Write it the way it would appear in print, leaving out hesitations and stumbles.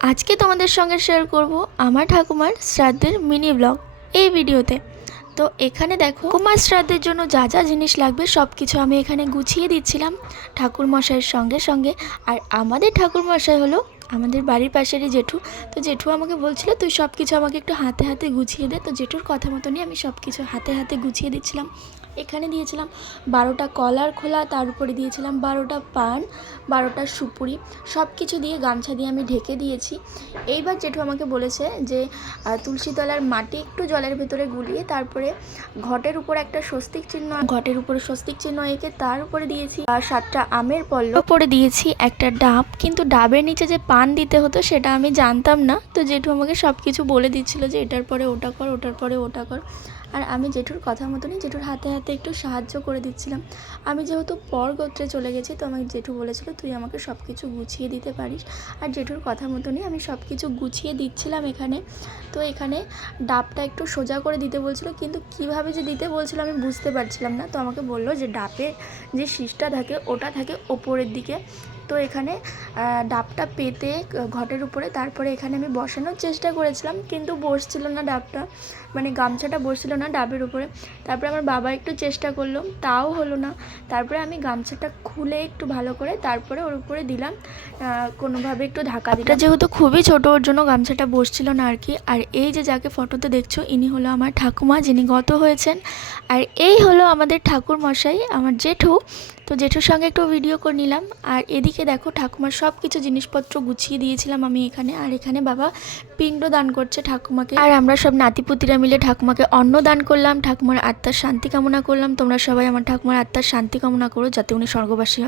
আজকে তোমাদের সঙ্গে শেয়ার করব আমার ঠাকুমার শ্রাদ্ধের মিনি ব্লগ এই ভিডিওতে। তো এখানে দেখো ঠাকুমার শ্রাদ্ধের জন্য যা যা জিনিস লাগবে সব কিছু আমি এখানে গুছিয়ে দিচ্ছিলাম ঠাকুর মশাইয়ের সঙ্গে সঙ্গে। আর আমাদের ঠাকুর মশাই হলো আমাদের বাড়ির পাশেরই জেঠু। তো জেঠু আমাকে বলছিল তুই সব কিছু আমাকে একটু হাতে হাতে গুছিয়ে দে। তো জেঠুর কথা মতনই আমি সব কিছু হাতে হাতে গুছিয়ে দিচ্ছিলাম। এখানে দিয়েছিলাম 12টা কলার খোলা, তার উপরে দিয়েছিলাম 12টা পান, 12টা সুপুরি, সব কিছু দিয়ে গামছা দিয়ে আমি ঢেকে দিয়েছি। এইবার জেঠু আমাকে বলেছে যে তুলসী তলার মাটি একটু জলের ভেতরে গুলিয়ে তারপরে ঘটের উপর একটা স্বস্তিক চিহ্ন, ঘটের উপরে স্বস্তিক চিহ্ন এঁকে তার উপরে দিয়েছি 7টা আমের পল্লব, উপরে দিয়েছি একটা ডাব। কিন্তু ডাবের নিচে যে পান দিতে হতো সেটা আমি জানতাম না। তো জেঠু আমাকে সব কিছু বলে দিচ্ছিল যে এটার পরে ওটা কর, ওটার পরে ওটা কর। আর আমি জেঠুর কথা মতনই জেঠুর হাতে হাতে একটু সাহায্য করে দিচ্ছিলাম। আমি যেহেতু পর গোত্রে চলে গেছি তো আমাকে জেঠু বলেছিল তুই আমাকে সব কিছু গুছিয়ে দিতে পারিস। আর জেঠুর কথা মতনই আমি সব কিছু গুছিয়ে দিচ্ছিলাম এখানে। তো এখানে ডাবটা একটু সোজা করে দিতে বলছিল, কিন্তু কিভাবে যে দিতে বলছিল আমি বুঝতে পারছিলাম না। তো আমাকে বললো যে ডাবের যে শীষটা থাকে ওটা থাকে ওপরের দিকে। তো এখানে ডাবটা পেতে ঘটের উপরে তারপরে এখানে আমি বসানোর চেষ্টা করেছিলাম, কিন্তু বসছিল না ডাবটা, মানে গামছাটা বসছিল না ডাবের উপরে। তারপরে আমার বাবা একটু চেষ্টা করলো, তাও হলো না। তারপরে আমি গামছাটা খুলে একটু ভালো করে তারপরে ওর উপরে দিলাম, কোনোভাবে একটু ঢাকা দিলাম। যেহেতু খুবই ছোট ওর জন্য গামছাটা বসছিল না আর কি। আর এই যে যাকে ফটোতে দেখছো ইনি হলো আমার ঠাকুমা, যিনি গত হয়েছেন। আর এই হলো আমাদের ঠাকুর মশাই, আমার জেঠু। তো জেঠুর সঙ্গে একটু ভিডিও করে নিলাম। আর এদিকে দেখো ঠাকুমার সব কিছু জিনিসপত্র গুছিয়ে দিয়েছিলাম আমি এখানে। আর এখানে বাবা পিণ্ড দান করছে ঠাকুমাকে, আর আমরা সব নাতিপুতিরা মিলে ঠাকুমাকে অন্ন দান করলাম, ঠাকুমার আত্মার শান্তি কামনা করলাম। তোমরা সবাই আমার ঠাকুমার আত্মার শান্তি কামনা করো যাতে উনি স্বর্গবাসী হয়।